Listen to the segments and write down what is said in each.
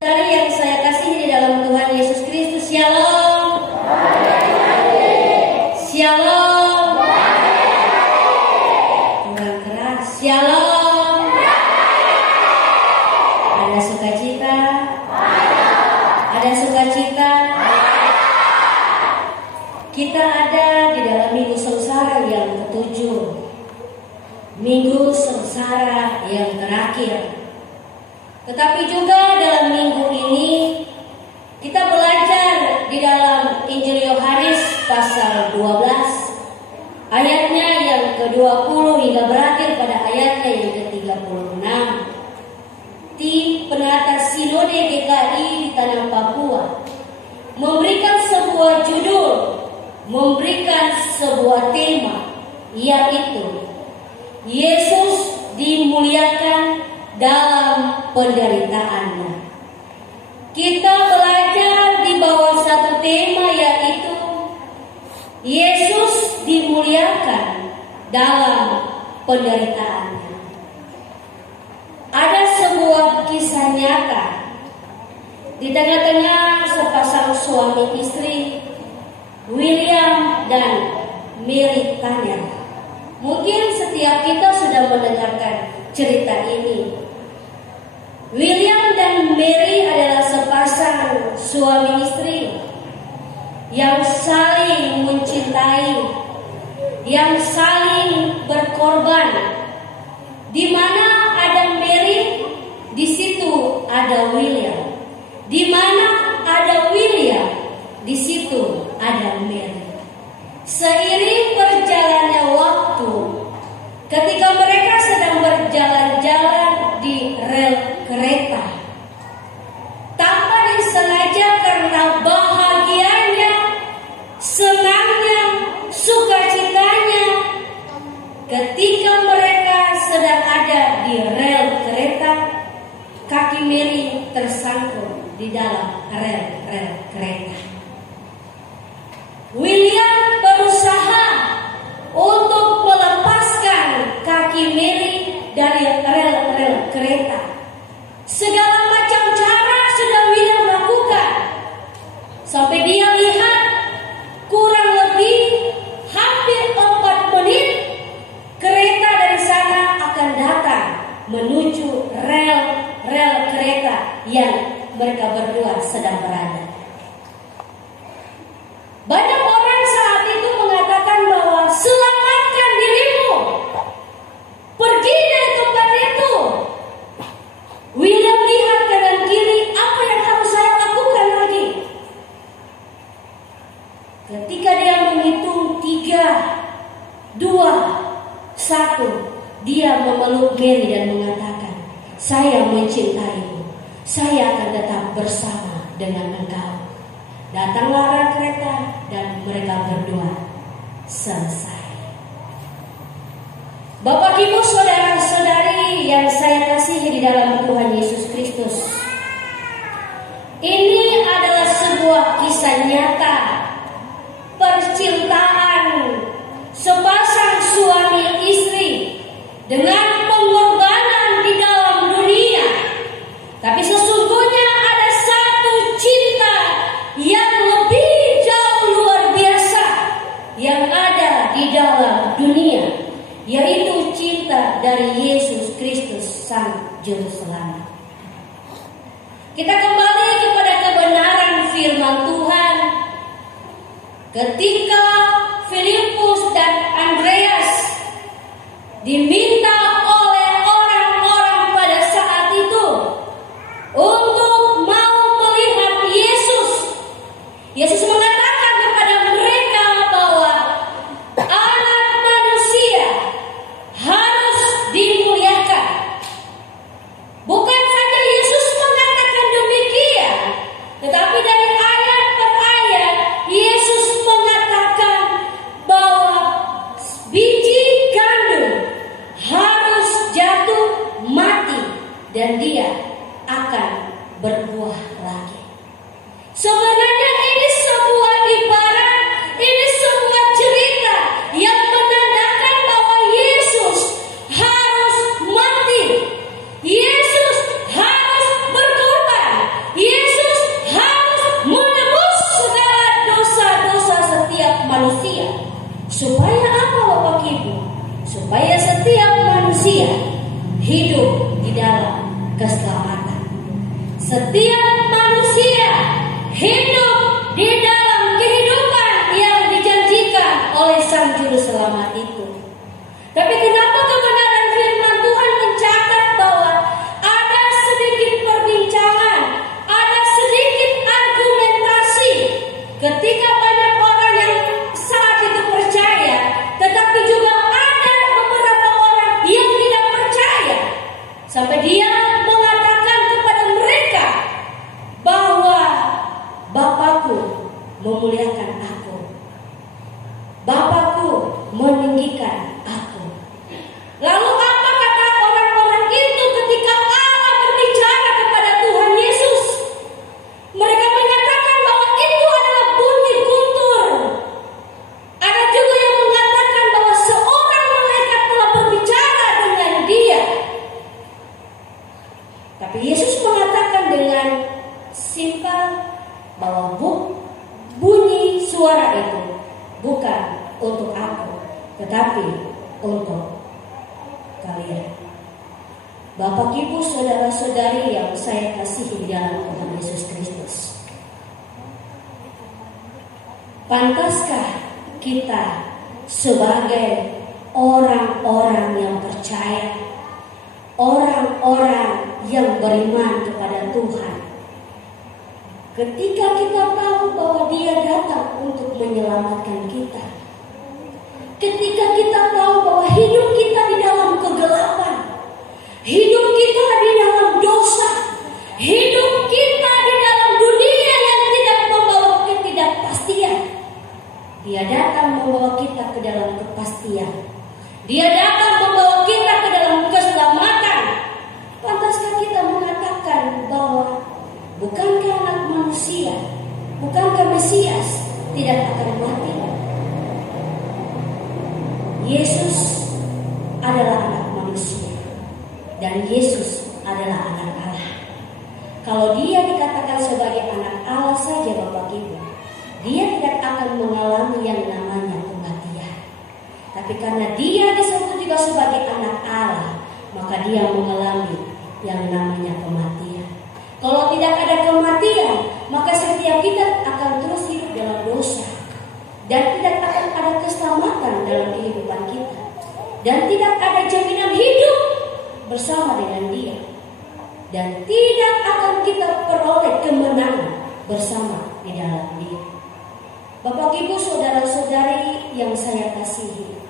Dari yang saya kasihi di dalam Tuhan Yesus Kristus, Shalom. Shalom. Kurang keras. Shalom. Ada sukacita? Ada sukacita? Kita ada di dalam minggu sengsara yang ketujuh, minggu sengsara yang terakhir. Tetapi juga dalam minggu ini kita belajar di dalam Injil Yohanes pasal 12 ayatnya yang ke-20 hingga berakhir pada ayatnya yang ke-36. Tim penata Sinode GKI di Tanah Papua memberikan sebuah judul, memberikan sebuah tema, yaitu Yesus dimuliakan dalam penderitaannya. Kita belajar di bawah satu tema, yaitu Yesus dimuliakan dalam penderitaannya. Ada sebuah kisah nyata di tengah-tengah sepasang suami istri, William dan Mary Tanner. Mungkin setiap kita sudah mendengarkan cerita ini. William dan Mary adalah sepasang suami istri yang saling mencintai, yang saling berkorban. Di mana ada Mary, di situ ada William. Di mana ada William, di situ ada Mary. Seiring berjalannya waktu, ketika mereka sedang berjalan-jalan di rel kereta, tanpa disengaja karena bahagianya, senangnya, sukacitanya, ketika mereka sedang ada di rel kereta, kaki Mary tersangkut di dalam rel kereta. William berusaha untuk melepaskan kaki Mary dari rel kereta. Segala macam cara sudah William lakukan, sampai dia lihat kurang lebih hampir 4 menit kereta dari sana akan datang menuju rel kereta yang mereka berdua sedang berada. Banyak orang saat itu mengatakan bahwa selamatkan dirimu, pergi dari tempat itu. William lihat kanan kiri, apa yang harus saya lakukan lagi? Ketika dia menghitung 3, 2, 1, dia memeluk Mary dan mengatakan, saya mencintaimu, saya akan tetap bersama dengan engkau. Datanglah rel kereta dan mereka berdua selesai. Bapak Ibu saudara-saudari yang saya kasihi di dalam Tuhan Yesus Kristus, ini adalah sebuah kisah nyata percintaan sepasang suami istri dengan pengorbanan di dalam dunia. Tapi sesungguhnya ada satu cinta yang lebih jauh luar biasa yang ada di dalam dunia, yaitu cinta dari Yesus Kristus Sang Juru Selamat. Kita kembali kepada kebenaran firman Tuhan. Ketika Filipus dan Andreas diminta oleh orang-orang pada saat itu untuk mau melihat Yesus, Yesus mengatakan kepada mereka bahwa Anak Manusia harus dimuliakan. Bukan saja Yesus mengatakan demikian, tetapi dari ayat per ayat Yesus mengatakan bahwa biji gandum harus jatuh mati dan dia akan berbuah lagi. Sebenarnya ini sebuah ibarat, ini sebuah cerita yang menandakan bahwa Yesus harus mati, Yesus harus berkorban, Setiap manusia hidup di dalam kehidupan yang dijanjikan oleh Sang Juru Selamat itu. Tapi kenapa kebenaran firman Tuhan mencatat bahwa ada sedikit perbincangan, ada sedikit argumentasi ketika banyak orang yang saat itu percaya, tetapi juga ada beberapa orang yang tidak percaya. Sampai dia mengatakan kepada mereka bahwa Bapakku memuliakan aku, Bapakku meninggikan aku. Lalu apa kata orang-orang itu ketika Allah berbicara kepada Tuhan Yesus? Mereka menyatakan bahwa itu adalah bunyi guntur. Ada juga yang mengatakan bahwa seorang malaikat telah berbicara dengan dia. Tapi Yesus mengatakan dengan simpel bahwa bunyi suara itu bukan untuk aku, tetapi untuk kalian. Bapak, Ibu, saudara-saudari yang saya kasihi di dalam Tuhan Yesus Kristus, pantaskah kita sebagai orang-orang yang percaya, orang-orang yang beriman kepada Tuhan, ketika kita tahu bahwa Dia datang untuk menyelamatkan kita, ketika kita tahu bahwa hidup kita di dalam kegelapan, hidup kita di dalam dosa, hidup kita di dalam dunia yang tidak membawa ketidakpastian, Dia datang membawa kita ke dalam kepastian. Dia datang membawa kita ke dalam keselamatan. Pantaskah kita mengatakan bahwa bukankah anak manusia, bukankah Mesias tidak akan mati? Yesus adalah anak manusia dan Yesus adalah anak Allah. Kalau Dia dikatakan sebagai anak Allah saja, Bapak Ibu, Dia tidak akan mengalami yang namanya kematian. Tapi karena Dia disebut juga sebagai anak Allah, maka Dia mengalami yang namanya kematian. Kalau tidak ada kematian, maka setiap kita akan terus hidup dalam dosa, dan tidak akan ada keselamatan dalam kehidupan kita, dan tidak ada jaminan hidup bersama dengan Dia, dan tidak akan kita peroleh kemenangan bersama di dalam Dia. Bapak, Ibu, saudara-saudari yang saya kasihi,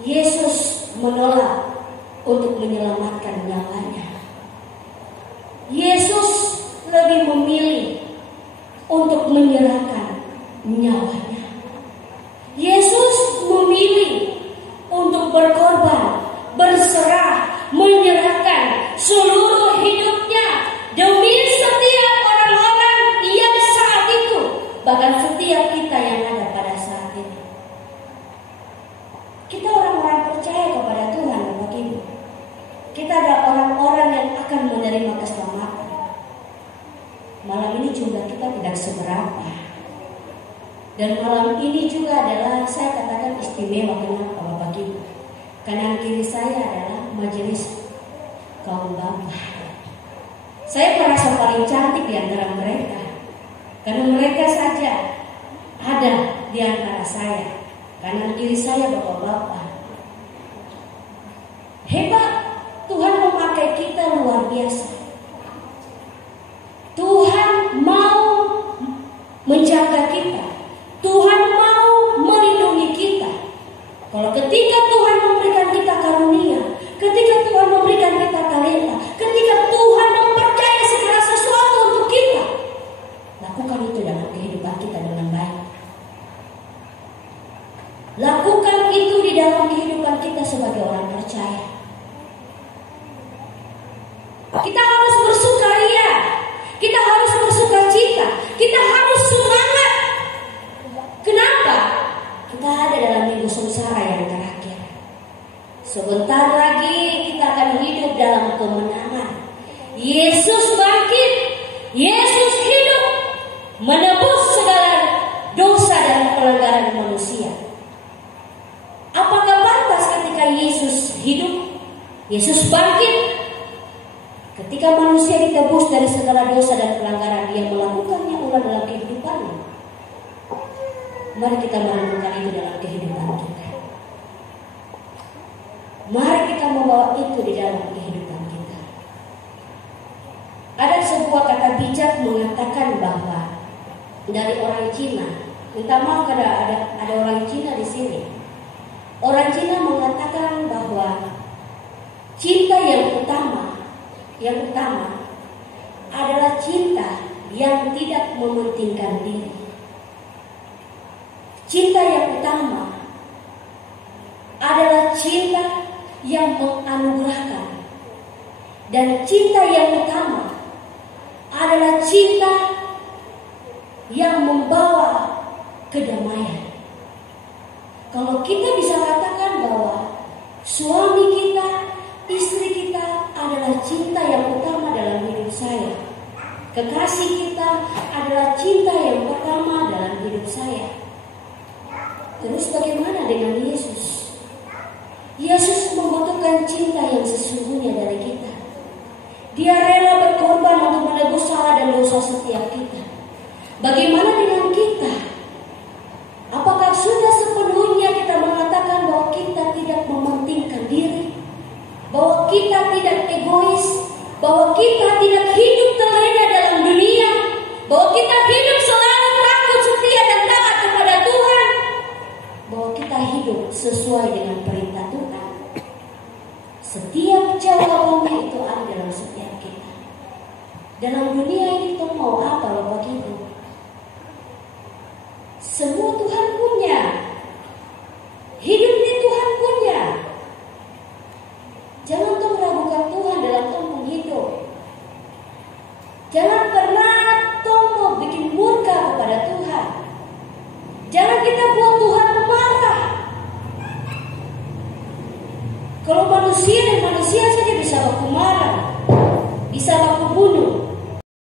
Yesus menolak untuk menyelamatkan nyawanya. Yesus lebih memilih untuk menyerahkan nyawanya. Yesus memilih untuk berkorban, berserah, menyerahkan seluruh hidupnya demi setiap orang-orang yang saat itu, bahkan setiap kita yang ada pada saat ini. Kita orang-orang percaya kepada Tuhan, Bapak Ibu. Kita ada orang-orang yang akan menerima keselamatan. Malam ini jumlah kita tidak seberapa. Dan malam ini juga adalah, saya katakan, istimewa. Kenapa, Bapak Ibu? Kanan kiri saya adalah majelis kaum bapa. Saya merasa paling cantik di antara mereka, karena mereka saja ada di antara saya. Kanan kiri saya bapak-bapak. Hebat, Tuhan memakai kita luar biasa. Tuhan mau menjaga kita. Tuhan mau melindungi kita. Kalau ketika Tuhan memberikan kita karunia, ketika Tuhan memberikan kita talenta, ketika Tuhan mempercayai segala sesuatu untuk kita, lakukan itu dalam kehidupan kita dengan baik. Lakukan itu di dalam kehidupan kita sebagai orang percaya. Kita harus bersukaria, kita harus bersukacita, kita harus semangat. Kenapa? Kita ada dalam minggu sengsara yang terakhir. Sebentar lagi kita akan hidup dalam kemenangan. Yesus bangkit, Yesus hidup, menebus segala dosa dan pelanggaran manusia. Apakah pantas ketika Yesus hidup, Yesus bangkit, ketika Jika manusia ditebus dari segala dosa dan pelanggaran yang melakukannya ulang dalam kehidupannya, mari kita merenungkan itu dalam kehidupan kita. Mari kita membawa itu di dalam kehidupan kita. Ada sebuah kata bijak mengatakan bahwa dari orang Cina, minta maaf ada orang Cina di sini. Orang Cina mengatakan bahwa cinta yang utama adalah cinta yang tidak mementingkan diri. Cinta yang utama adalah cinta yang menganugerahkan. Dan cinta yang utama adalah cinta yang membawa kedamaian. Kalau kita bisa katakan bahwa suami kita, istri kita adalah cinta yang utama dalam hidup saya, kekasih kita adalah cinta yang pertama dalam hidup saya, terus bagaimana dengan Yesus? Yesus membutuhkan cinta yang sesungguhnya dari kita. Dia rela berkorban untuk menebus salah dan dosa setiap kita. Bagaimana dengan kita? Apakah sudah sepenuhnya kita mengatakan bahwa kita tidak mementingkan diri, bahwa kita tidak egois, bahwa kita tidak hidup terlena dalam dunia, bahwa kita hidup selalu takut, setia dan taat kepada Tuhan, bahwa kita hidup sesuai dengan perintah Tuhan? Setiap jawabannya itu ada dalam setiap kita. Dalam dunia ini Tuhan mau apa Bapak Ibu? Semua Tuhan punya. Hidup ini Tuhan punya. Jangan Tuhan ragukan Tuhan dalam Tuhan hidup. Jangan pernah Tuhan mau bikin murka kepada Tuhan. Jangan kita buat Tuhan marah. Kalau manusia dan manusia saja bisa baku marah, bisa baku bunuh.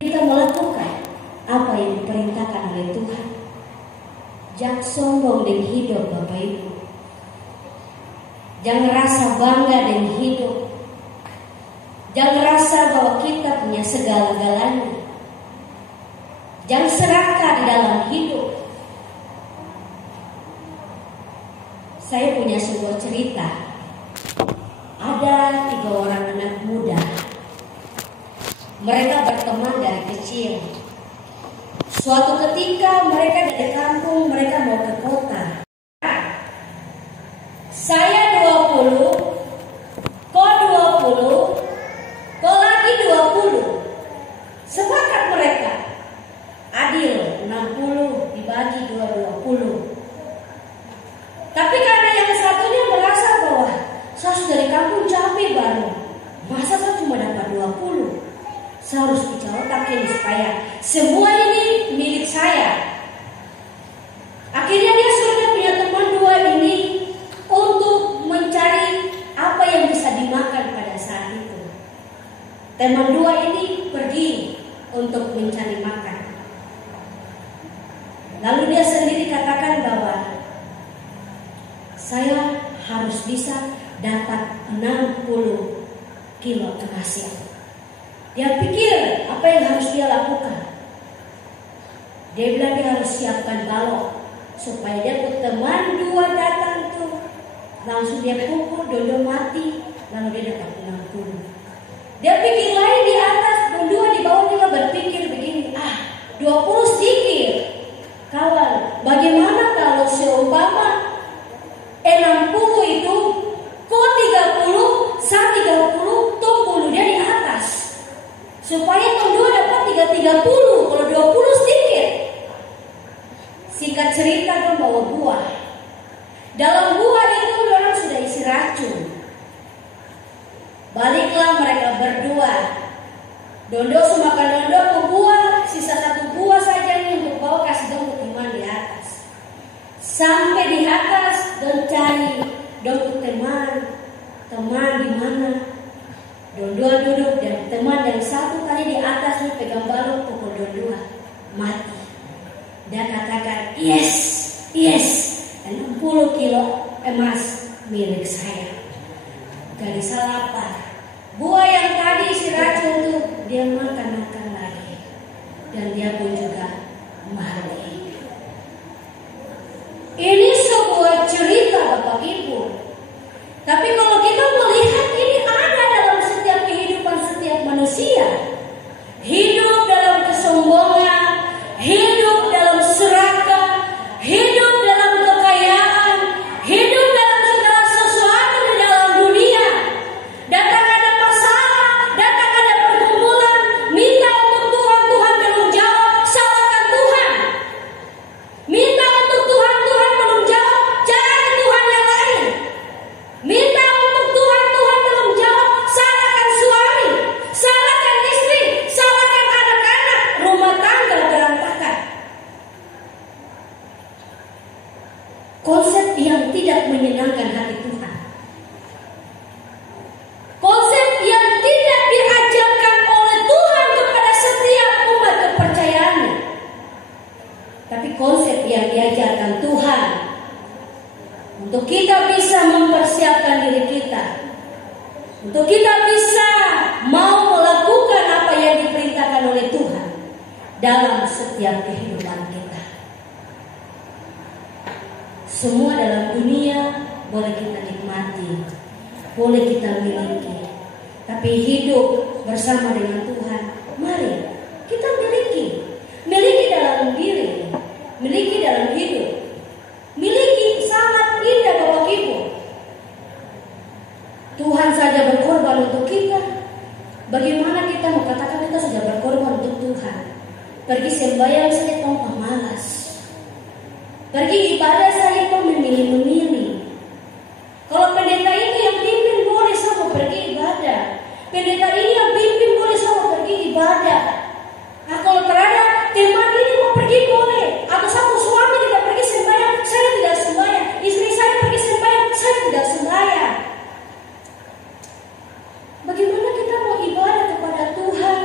Kita melakukan apa yang diperintahkan oleh Tuhan. Jangan sombong dengan hidup Bapak Ibu. Jangan rasa bangga dengan hidup. Jangan rasa bahwa kita punya segala-galanya. Jangan serakah di dalam hidup. Saya punya sebuah cerita. Ada 3 orang anak muda. Mereka berteman dari kecil. Suatu ketika mereka dari kampung, mereka mau ke kota. Saya 20, kau 20, kau lagi 20. Sepakat mereka. Adil, 60 dibagi 20. Tapi karena yang satunya merasa bahwa saya sudah dari kampung capek baru, masa saya cuma dapat 20? Saya harus bicara otaknya supaya semua ini milik saya. Akhirnya dia sudah punya teman 2 ini untuk mencari apa yang bisa dimakan pada saat itu. Teman 2 ini pergi untuk mencari makan. Lalu dia sendiri katakan bahwa saya harus bisa dapat 60 kilo hasil. Dia pikir apa yang harus dia lakukan. Dia bilang dia harus siapkan balok supaya dia teman 2 datang tuh, langsung dia pukul, dodo mati, lalu dia dapat 60. Dia pikir lain di atas, dan 2 di bawah. Dia berpikir begini, 20 sedikit. Kawan, bagaimana kalau seumpama 60 itu, kau 30, saya 30, Tom 10 dia di atas. Supaya Tom 2 dapat 30, kalau 20 sedikit. Singkat cerita, dia bawa buah. Dalam buah itu orang sudah isi racun. Baliklah mereka berdua. Dondo semakan dondo ke buah, sisa 1 buah saja nih untuk bawa kasih dong ke teman di atas. Sampai di atas don cari dong teman di mana? Dondo duduk dan teman yang satu kali di atas nih pegang balok pukul dondo mati. Dia katakan yes, 60 kilo emas milik saya. Gadis lapar. Buah yang tadi si racun tuh dan dia pun juga mati. Ini sebuah cerita Bapak Ibu. Tapi kalau kita melihat ini ada dalam setiap kehidupan setiap manusia. Hidup dalam kesombongan, hidup dalam serakah, hidup dalam kekayaan, hidup dalam segala sesuatu di dalam dunia. Datang ada masalah, datang ada pergumulan, minta untuk Tuhan, Tuhan belum jawab, salahkan Tuhan. Minta untuk Tuhan, Tuhan belum jawab, cari Tuhan yang lain. Minta untuk Tuhan, Tuhan belum jawab, salahkan suami, salahkan istri, salahkan anak-anak, rumah tangga berantakan. Konsep yang tidak menyenangkan hati Tuhan. Konsep yang tidak diajarkan oleh Tuhan kepada setiap umat kepercayaannya. Tapi konsep yang diajarkan Tuhan untuk kita bisa mempersiapkan diri kita, untuk kita bisa mau melakukan apa yang diperintahkan oleh Tuhan dalam setiap kehidupan kita. Semua dalam dunia boleh kita nikmati, boleh kita miliki, tapi hidup bersama dengan Tuhan, mari kita miliki dalam diri, miliki dalam hidup, miliki sangat indah Bapak Ibu. Tuhan saja berkorban untuk kita. Bagaimana kita mau katakan kita sudah berkorban untuk Tuhan? Pergi sembahyang saja tanpa malas, pergi ibadah saja kok memilih-memilih. Kalau pendeta ini yang pimpin boleh sama pergi ibadah, pendeta ini yang pimpin boleh sama pergi ibadah. Nah kalau terada teman ini mau pergi boleh, atau satu suami tidak pergi sembahyang, saya tidak sembahyang. Istri saya pergi sembahyang, saya tidak sembahyang. Bagaimana kita mau ibadah kepada Tuhan,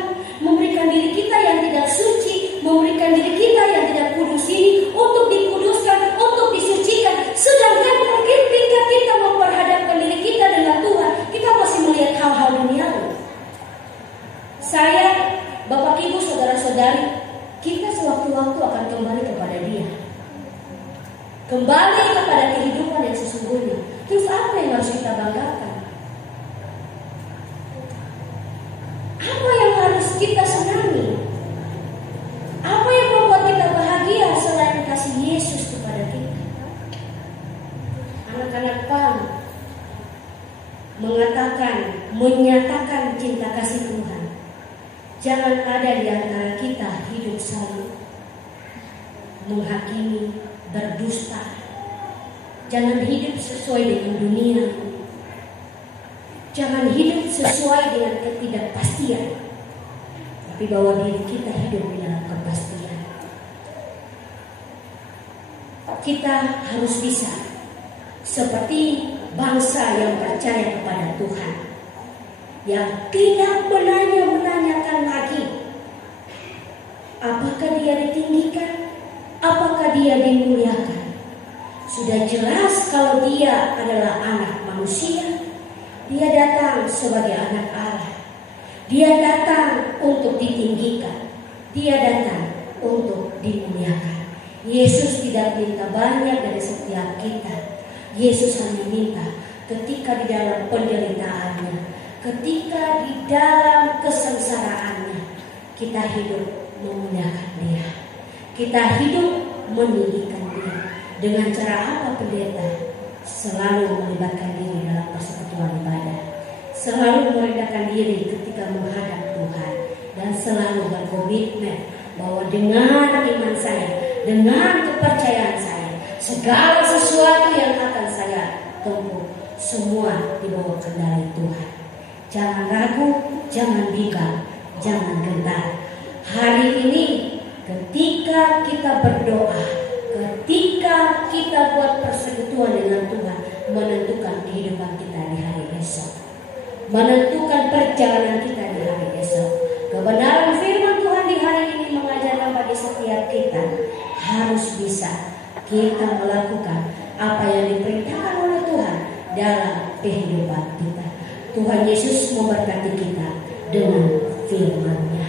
memberikan diri kita yang tidak suci, memberikan diri kita yang tidak kudus ini untuk dikuduskan, untuk disucikan. Sedangkan ketika kita memperhadapkan diri kita dengan Tuhan, kita masih melihat hal-hal duniawi. Saya, Bapak Ibu, saudara-saudari, kita sewaktu-waktu akan kembali kepada Dia, kembali kepada kehidupan yang sesungguhnya. Terus apa yang harus kita banggakan? Apa yang harus kita senangi? Apa yang membuat kita bahagia selain kasih Yesus kepada kita? Anak-anak PAM menyatakan cinta kasih Tuhan. Jangan ada di antara kita hidup saling menghakimi, berdusta. Jangan hidup sesuai dengan dunia. Jangan hidup sesuai dengan ketidakpastian. Tapi bahwa diri kita hidup di dalam kepastian. Kita harus bisa seperti bangsa yang percaya kepada Tuhan, yang tidak menanyakan lagi apakah dia ditinggikan, apakah dia dimuliakan. Sudah jelas kalau dia adalah anak manusia, dia datang sebagai anak Allah. Dia datang untuk ditinggikan, dia datang untuk dimuliakan. Yesus tidak minta banyak dari setiap kita. Yesus hanya minta ketika di dalam penderitaannya, ketika di dalam kesengsaraannya, kita hidup memuliakan Dia, kita hidup meninggikan Dia. Dengan cara apa pendeta? Selalu melibatkan diri dalam persekutuan ibadah, selalu merendahkan diri ketika menghadap Tuhan, dan selalu berkomitmen bahwa dengan iman saya, dengan kepercayaan saya, segala sesuatu yang akan saya tempuh semua di bawah kendali Tuhan. Jangan ragu, jangan bimbang, jangan gentar. Hari ini ketika kita berdoa, ketika kita buat persekutuan dengan Tuhan, menentukan kehidupan kita di hari esok, menentukan perjalanan kita di hari esok. Kebenaran firman Tuhan di hari ini mengajarkan bagi setiap kita harus bisa kita melakukan apa yang diperintahkan oleh Tuhan dalam kehidupan kita. Tuhan Yesus memberkati kita dengan firman-Nya.